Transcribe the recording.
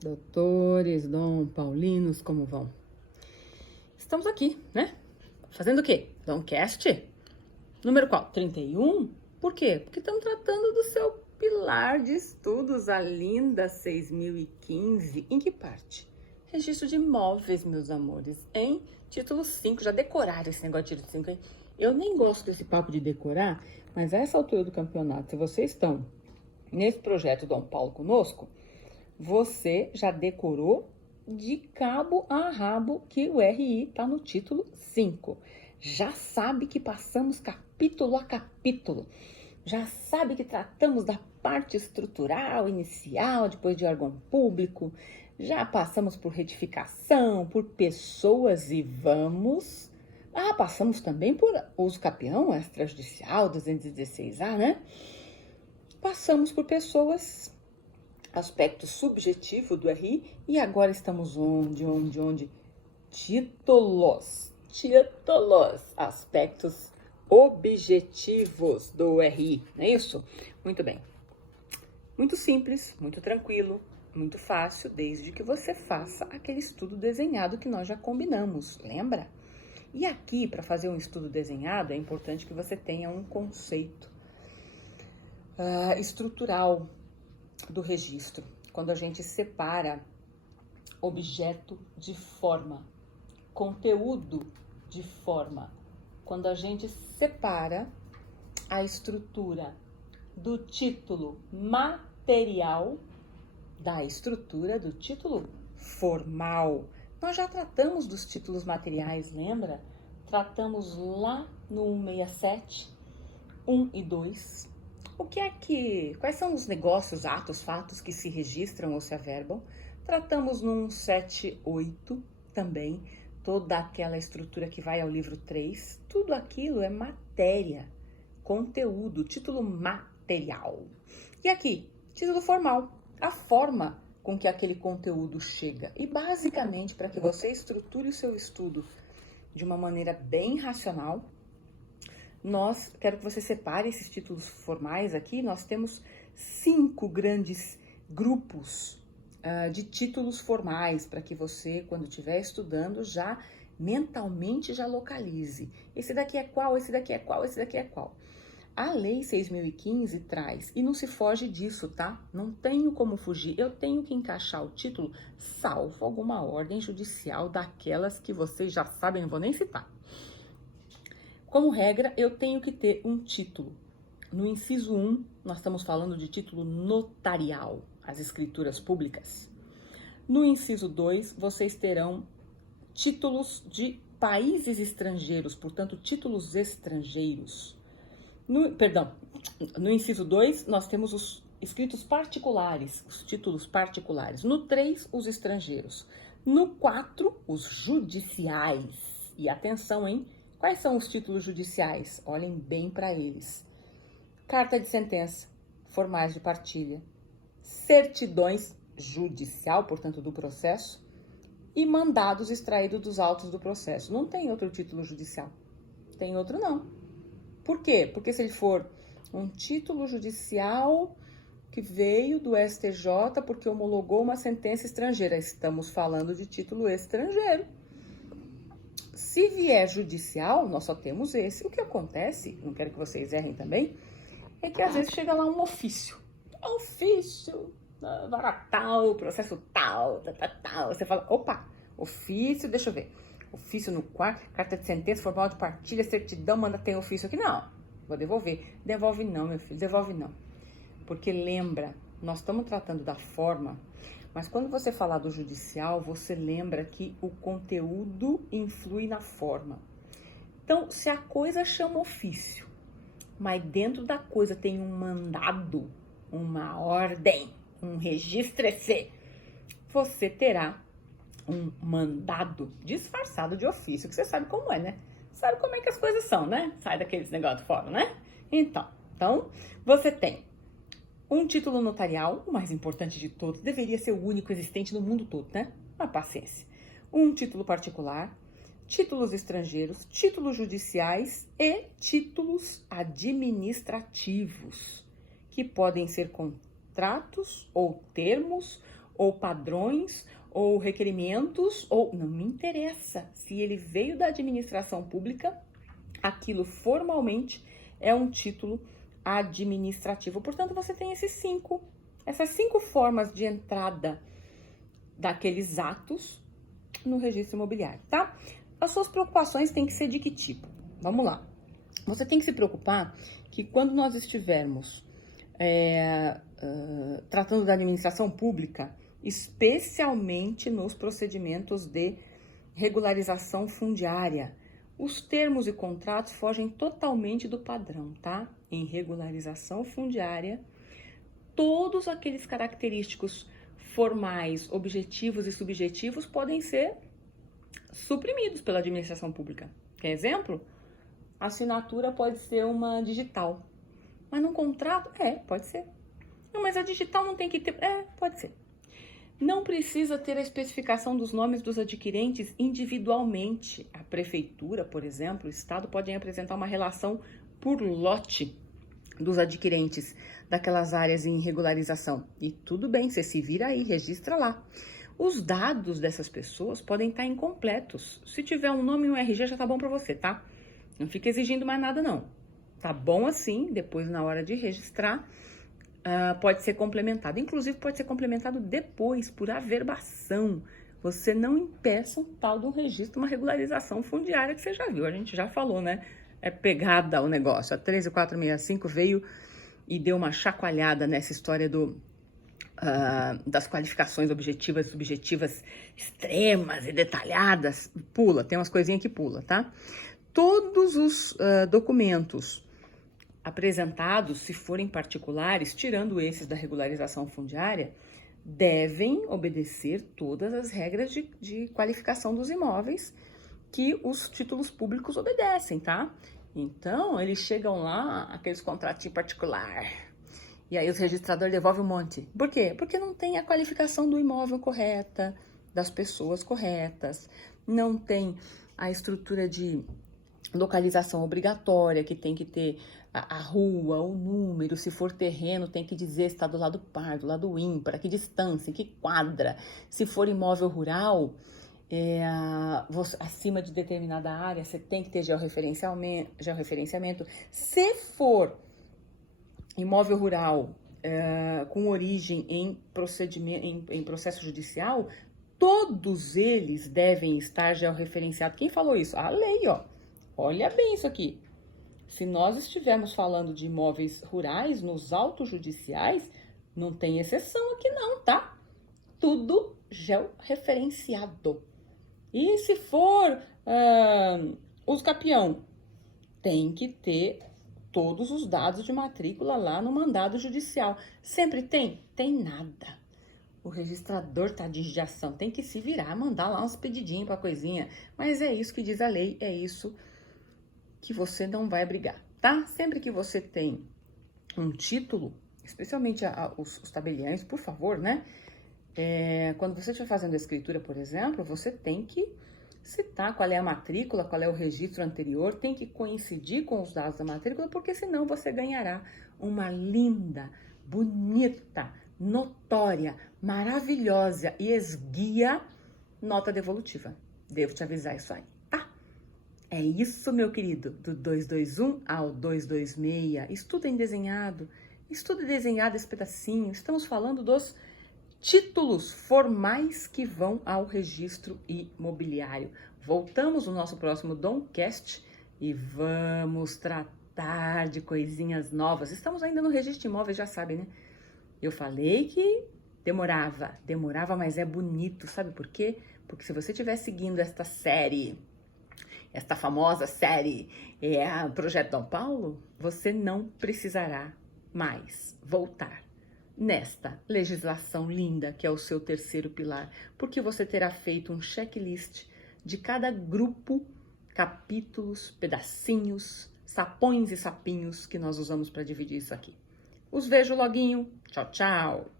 Doutores, Dom Paulinos, como vão? Estamos aqui, né? Fazendo o quê? Domcast? Número qual? 31? Por quê? Porque estamos tratando do seu pilar de estudos, a linda 6015. Em que parte? Registro de imóveis, meus amores, em título 5. Já decoraram esse negócio de título 5, hein? Eu nem gosto desse papo de decorar, mas a essa altura do campeonato, se vocês estão nesse projeto Dom Paulo conosco, você já decorou de cabo a rabo que o RI está no título 5. Já sabe que passamos capítulo a capítulo. Já sabe que tratamos da parte estrutural inicial, depois de órgão público. Já passamos por retificação, por pessoas e vamos... passamos também por uso capião extrajudicial, 216A, né? Passamos por pessoas... aspecto subjetivo do RI, e agora estamos onde? Títulos, aspectos objetivos do RI, não é isso? Muito bem. Muito simples, muito tranquilo, muito fácil, desde que você faça aquele estudo desenhado que nós já combinamos, lembra? E aqui, para fazer um estudo desenhado, é importante que você tenha um conceito estrutural do registro, quando a gente separa objeto de forma, conteúdo de forma, quando a gente separa a estrutura do título material da estrutura do título formal. Nós já tratamos dos títulos materiais, lembra? Tratamos lá no 167, 1 e 2. Quais são os negócios, atos, fatos que se registram ou se averbam? Tratamos no 178 também, toda aquela estrutura que vai ao livro 3. Tudo aquilo é matéria, conteúdo, título material. E aqui, título formal, a forma com que aquele conteúdo chega. E basicamente, para que você estruture o seu estudo de uma maneira bem racional, quero que você separe esses títulos formais aqui. Nós temos 5 grandes grupos de títulos formais, para que você, quando estiver estudando, já mentalmente já localize. Esse daqui é qual, esse daqui é qual, esse daqui é qual. A Lei 6.015 traz, e não se foge disso, tá? Não tenho como fugir, eu tenho que encaixar o título, salvo alguma ordem judicial daquelas que vocês já sabem, não vou nem citar. Como regra, eu tenho que ter um título. No inciso 1, nós estamos falando de título notarial, as escrituras públicas. No inciso 2, vocês terão títulos de países estrangeiros, portanto, títulos estrangeiros. No inciso 2, nós temos os escritos particulares, os títulos particulares. No 3, os estrangeiros. No 4, os judiciais. E atenção, hein? Quais são os títulos judiciais? Olhem bem para eles. Carta de sentença, formais de partilha, certidões judicial, portanto, do processo, e mandados extraídos dos autos do processo. Não tem outro título judicial. Tem outro não. Por quê? Porque se ele for um título judicial que veio do STJ porque homologou uma sentença estrangeira, estamos falando de título estrangeiro. Se vier judicial, nós só temos esse. O que acontece, não quero que vocês errem também, é que às vezes chega lá um ofício. Vara tal, processo tal. Você fala, opa, ofício, deixa eu ver. Ofício no quarto, carta de sentença, formal de partilha, certidão, tem ofício aqui. Não, vou devolver. Devolve não, meu filho, devolve não. Porque lembra, nós estamos tratando da forma, mas quando você falar do judicial, você lembra que o conteúdo influi na forma. Então, se a coisa chama ofício, mas dentro da coisa tem um mandado, uma ordem, um registro EC, você terá um mandado disfarçado de ofício, que você sabe como é, né? Sabe como é que as coisas são, né? Sai daqueles negócios fora, né? Então, você tem um título notarial, o mais importante de todos, deveria ser o único existente no mundo todo, né? Mas paciência. Um título particular, títulos estrangeiros, títulos judiciais e títulos administrativos, que podem ser contratos ou termos ou padrões, ou requerimentos, ou não me interessa. Se ele veio da administração pública, aquilo formalmente é um título administrativo. Portanto, você tem essas cinco formas de entrada daqueles atos no registro imobiliário, tá? As suas preocupações têm que ser de que tipo? Vamos lá. Você tem que se preocupar que quando nós estivermos tratando da administração pública, especialmente nos procedimentos de regularização fundiária, os termos e contratos fogem totalmente do padrão, tá? Em regularização fundiária, todos aqueles característicos formais, objetivos e subjetivos podem ser suprimidos pela administração pública. Quer exemplo? A assinatura pode ser uma digital. Mas num contrato? Pode ser. Não, mas a digital não tem que ter... pode ser. Não precisa ter a especificação dos nomes dos adquirentes individualmente. A prefeitura, por exemplo, o Estado podem apresentar uma relação por lote dos adquirentes daquelas áreas em regularização. E tudo bem, você se vira aí, registra lá. Os dados dessas pessoas podem estar incompletos. Se tiver um nome no RG, já tá bom para você, tá? Não fica exigindo mais nada, não. Tá bom assim, depois na hora de registrar, pode ser complementado. Inclusive, pode ser complementado depois, por averbação. Você não impeça um tal de um registro, uma regularização fundiária que você já viu. A gente já falou, né? É pegada o negócio. A 13465 veio e deu uma chacoalhada nessa história das qualificações objetivas e subjetivas extremas e detalhadas. Pula, tem umas coisinhas que pula, tá? Todos os documentos apresentados, se forem particulares, tirando esses da regularização fundiária, devem obedecer todas as regras de qualificação dos imóveis que os títulos públicos obedecem, tá? Então, eles chegam lá, aqueles contratinhos particular, e aí os registradores devolvem um monte. Por quê? Porque não tem a qualificação do imóvel correta, das pessoas corretas, não tem a estrutura de localização obrigatória, que tem que ter a rua, o número, se for terreno, tem que dizer se está do lado par, do lado ímpar, a que distância, em que quadra. Se for imóvel rural, acima de determinada área, você tem que ter georreferenciamento. Se for imóvel rural com origem em processo judicial, todos eles devem estar georreferenciados. Quem falou isso? A lei, ó. Olha bem isso aqui. Se nós estivermos falando de imóveis rurais nos autos judiciais, não tem exceção aqui não, tá? Tudo georreferenciado. E se for uso capião, tem que ter todos os dados de matrícula lá no mandado judicial. Sempre tem? Tem nada. O registrador tá de indignação, tem que se virar, mandar lá uns pedidinhos pra coisinha. Mas é isso que diz a lei, é isso que você não vai brigar, tá? Sempre que você tem um título, especialmente os tabeliães, por favor, né? Quando você estiver fazendo a escritura, por exemplo, você tem que citar qual é a matrícula, qual é o registro anterior, tem que coincidir com os dados da matrícula, porque senão você ganhará uma linda, bonita, notória, maravilhosa e esguia nota devolutiva. Devo te avisar isso aí, tá? É isso, meu querido, do 221 ao 226. Estuda em desenhado esse pedacinho. Estamos falando dos títulos formais que vão ao registro imobiliário. Voltamos no nosso próximo Domcast e vamos tratar de coisinhas novas. Estamos ainda no registro imóvel, já sabe, né? Eu falei que demorava, mas é bonito. Sabe por quê? Porque se você estiver seguindo esta famosa série, Projeto Dom Paulo, você não precisará mais voltar nesta legislação linda, que é o seu terceiro pilar, porque você terá feito um checklist de cada grupo, capítulos, pedacinhos, sapões e sapinhos que nós usamos para dividir isso aqui. Os vejo loguinho. Tchau, tchau!